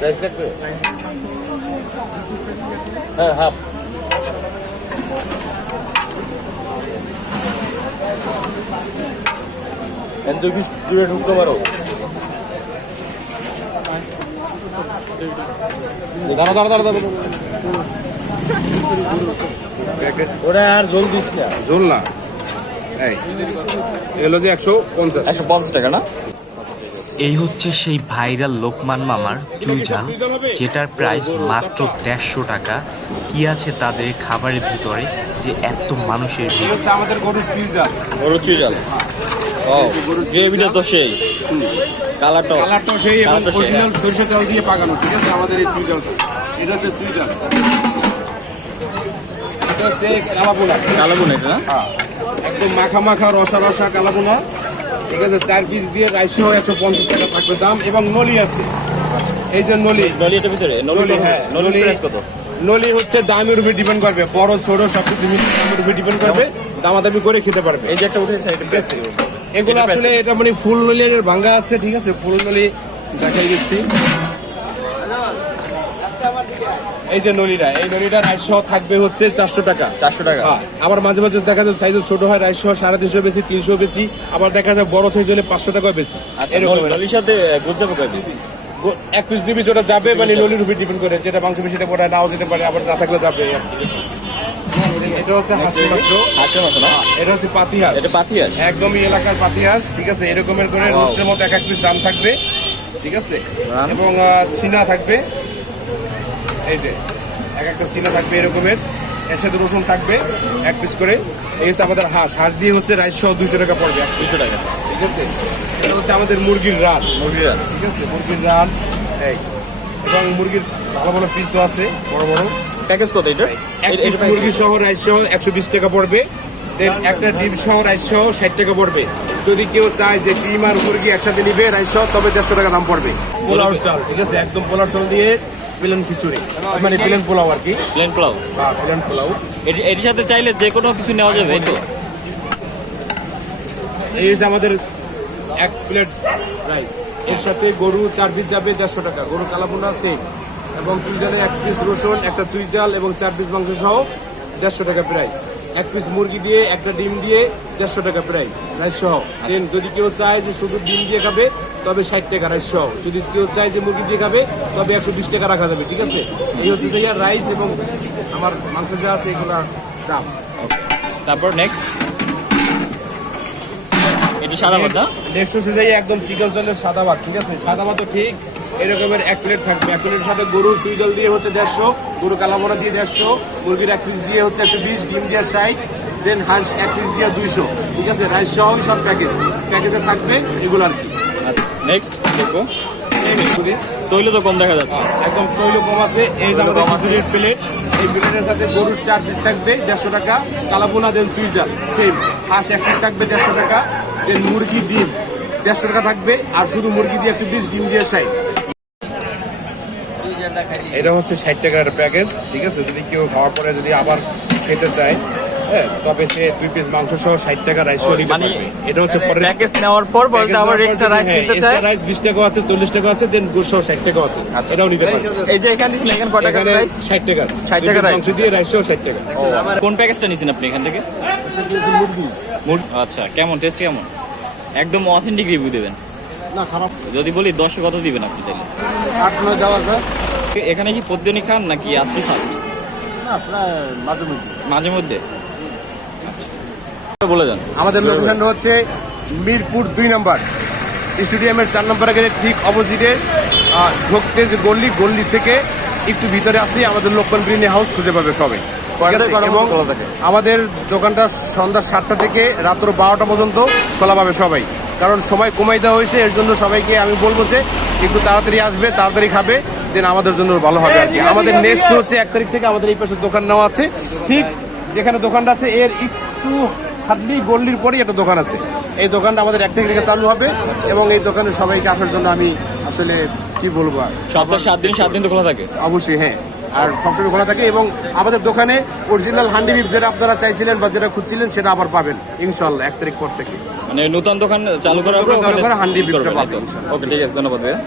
Price লাগবে? হ্যাঁ half. দুই পিস জুড়ে ঢুকতে পারো। দাঁড়া দাঁড়া দাঁড়া দাঁড়া, ওটা আর ঝোল দিস না। ঝোল না, এই এগুলো যে 150 টাকা না? এই হচ্ছে সেই ভাইরাল লোকমান মামার চুই ঝাল, যেটার প্রাইস মাত্র 150 টাকা। কি আছে তাদের খাবারের ভিতরে যে এত মানুষের ভিড়? হচ্ছে আমাদের গরুর চুই ঝাল। গরুর চুই ঝাল, ও গ্রেভিটা তো সেই কালারটা সেই এবং অরিজিনাল সরিষা তেল দিয়ে পাকানো, ঠিক আছে? আমাদের এই চুই ঝালটা, এটা হচ্ছে চুই ঝাল। এটা হচ্ছে কালাবোনা। কালাবোনা এটা না? হ্যাঁ, একদম মাখা মাখা রসা রসা কালাবোনা, ঠিক আছে? 4 পিস দিয়ে রাইস সহ 150 টাকা থাকবে দাম। এবং নলি আছে, এই যে নলি। এটার ভিতরে নলি? হ্যাঁ, নলি প্রাইস কত? নলি হচ্ছে দামের উপর ডিপেন্ড করবে, বড় ছোট সবকিছু মিলিয়ে দামের উপর ডিপেন্ড করবে, দামাদামি করে খেতে পারবে। এই যে একটা উঠেছে, ঠিক আছে? এগুলো আসলে এটা মানে ফুল নলির ভাঙ্গা আছে, ঠিক আছে? ফুল নলি দেখাই দিচ্ছি। এই যে নলিটা, এই নলিটা রাইস সহ থাকবে হচ্ছে 400 টাকা। 400 টাকা। আবার মাঝে মাঝে দেখা যায় সাইজ ছোট হয়, রাইস সহ 350 বেশি, 300 বেশি। আবার দেখা যায় বড় সাইজ হলে 500 টাকা বেশি। এরকম নলির সাথে গুজব কয় পিস? 1 পিস 2 পিস ওটা যাবে, মানে নলির উপর ডিপেন্ড করে, যেটা মাংস বেশি থাকবে ওটা নাও যেতে পারে, আবার না থাকলে যাবে। এটা হচ্ছে হাঁসের মাংস। হাঁসের মাংস না? এটা হচ্ছে পাতিহাঁস। এটা পাতিহাঁস, একদমই এলাকার পাতিহাঁস, ঠিক আছে? এরকমের করে রোস্টের মতো 1 পিস দাম থাকবে, ঠিক আছে? এবং ছিনা থাকবে, এই যে একটা ছিনা থাকবে এরকমের, এর সাথে রসুন থাকবে 1 পিস করে। এই হচ্ছে আমাদের হাঁস। হাঁস দিয়ে হচ্ছে রাইস সহ 200 টাকা পড়বে, 200 টাকা, ঠিক আছে? এটা হচ্ছে আমাদের মুরগির রান। ঠিক আছে, মুরগির রান। এই এবং মুরগির ভালো ভালো পিসও আছে, বড় বড়। প্যাকেজ কত এটা? 1 পিস মুরগি সহ রাইস সহ 120 টাকা পড়বে। দেন একটা ডিম সহ রাইস সহ 60 টাকা পড়বে। যদি কেউ চায় যে ডিম আর মুরগি একসাথে নিবে রাইস সহ, তবে 150 টাকা দাম পড়বে। পোলাও চাল, ঠিক আছে? একদম পোলাও চাল দিয়ে প্লেন খিচুড়ি, মানে প্লেন পোলাও আর কি। প্লেন পোলাও? হ্যাঁ, প্লেন পোলাও। এর সাথে চাইলে যে কোনো কিছু নেওয়া যাবে, এই তো? এই যে আমাদের 1 প্লেট রাইস, এর সাথে গরু 4 পিস যাবে 150 টাকা। গরু কালাবোনা সেম, এবং চুই ঝালে 1 পিস রসুন, একটা চুই ঝাল এবং 4 পিস মাংস সহ 150 টাকা প্রাইস। 1 পিস মুরগি দিয়ে, একটা ডিম দিয়ে 150 টাকা প্রাইস, রাইস সহ। দেন যদি কেউ চায় যে শুধু ডিম দিয়ে খাবে, তবে 60 টাকা রাইস সহ। যদি কেউ চায় যে মুরগি দিয়ে খাবে, তবে 120 টাকা রাখা যাবে, ঠিক আছে? এই হচ্ছে যে রাইস এবং আমার মাংস যা আছে এগুলোর দাম। তারপর নেক্সট এটি সাদা ভাত না? নেক্সট হচ্ছে যে একদম চিকেন চালের সাদা ভাত, ঠিক আছে? সাদা ভাতও ঠিক এরকমের 1 প্লেট থাকবে। 1 প্লেটের সাথে গরুর চুই ঝাল দিয়ে হচ্ছে 150, গরু কালাবোনা দিয়ে 150, মুরগির 1 পিস দিয়ে হচ্ছে 120, ডিম দিয়ে 60, দেন হাঁস 1 পিস দিয়ে 200, ঠিক আছে? রাইস সহ সব প্যাকেজে থাকবে এগুলো আর কি। নেক্সট দেখো, তৈল তো কম দেখা যাচ্ছে, একদম তৈল কম আছে। এই যে আমাদের খিচুড়ির প্লেট, এই প্লেটের সাথে গরুর 4 পিস থাকবে 150 টাকা, কালাবোনা দেন চুই ঝাল সেম। হাঁস 1 পিস থাকবে 150 টাকা, দেন মুরগি ডিম 150 টাকা থাকবে, আর শুধু মুরগি দিয়ে 120, ডিম দিয়ে 60। এটা হচ্ছে 60 টাকার প্যাকেজ, ঠিক আছে? যদি কেউ খাওয়ার পরে যদি আবার খেতে চায়, হ্যাঁ, তবে সে 2 পিস মাংস সহ 60 টাকা রাইস সহ নিতে পারবে। এটা হচ্ছে পরে প্যাকেজ নেওয়ার পর বলতে আবার এক্সট্রা রাইস নিতে চায়, রাইস 20 টাকা আছে, 40 টাকা আছে, দেন গুড় সহ 60 টাকা আছে, এটাও নিতে পারবে। এই যে এখানে দিছেন, এখানে কত টাকা রাইস? 60 টাকা। 60 টাকা রাইস মাংস দিয়ে রাইস সহ 60 টাকা। কোন প্যাকেজটা নিছেন আপনি এখান থেকে? মুরগি। আচ্ছা, কেমন টেস্ট? কেমন? একদম অথেন্টিক রিভিউ দেবেন না, খারাপ। যদি বলি 10 কত দিবেন আপনি তাহলে? 8-9 দেওয়া যায়। এখানে কি প্রতিদিনই খান নাকি আজকে ফার্স্ট? না, প্রায় মাঝে মধ্যে। মাঝে মধ্যে। বলে যান। আমাদের লোকেশন হচ্ছে মিরপুর 2 নম্বর স্টেডিয়ামের 4 নম্বর গেটের ঠিক অপোজিটে ঢুকতে যে গল্লি থেকে একটু ভিতরে আসলে আমাদের লোকমান বিরিয়ানি হাউস খুঁজে পাবে সবাই। এবং আমাদের দোকানটা সন্ধ্যা 7টা থেকে রাত্র 12টা পর্যন্ত খোলা পাবে সবাই, কারণ সময় কমাই দেওয়া হয়েছে। এর জন্য সবাইকে আমি বলবো যে একটু তাড়াতাড়ি আসবে, তাড়াতাড়ি খাবে, দেন আমাদের জন্য ভালো হবে আর কি। আমাদের নেক্সট হচ্ছে 1 তারিখ থেকে আমাদের এই পাশে দোকান নেওয়া আছে, ঠিক যেখানে দোকানটা আছে এর একটু হাতলি গল্লির পরেই একটা দোকান আছে। এই দোকানটা আমাদের 1 তারিখ থেকে চালু হবে, এবং এই দোকানে সবাইকে আসার জন্য আমি আসলে কি বলবো, সপ্তাহে 7 দিন তো খোলা থাকে অবশ্যই। হ্যাঁ, আর সবসময় খোলা থাকে। এবং আমাদের দোকানে অরিজিনাল হান্ডি বিফ যেটা আপনারা চাইছিলেন বা যেটা খুঁজছিলেন সেটা আবার পাবেন ইনশাআল্লাহ 1 তারিখ পর থেকে। মানে নতুন দোকান চালু করার পর হান্ডি বিফটা পাবেন। ওকে, ঠিক আছে, ধন্যবাদ ভাইয়া।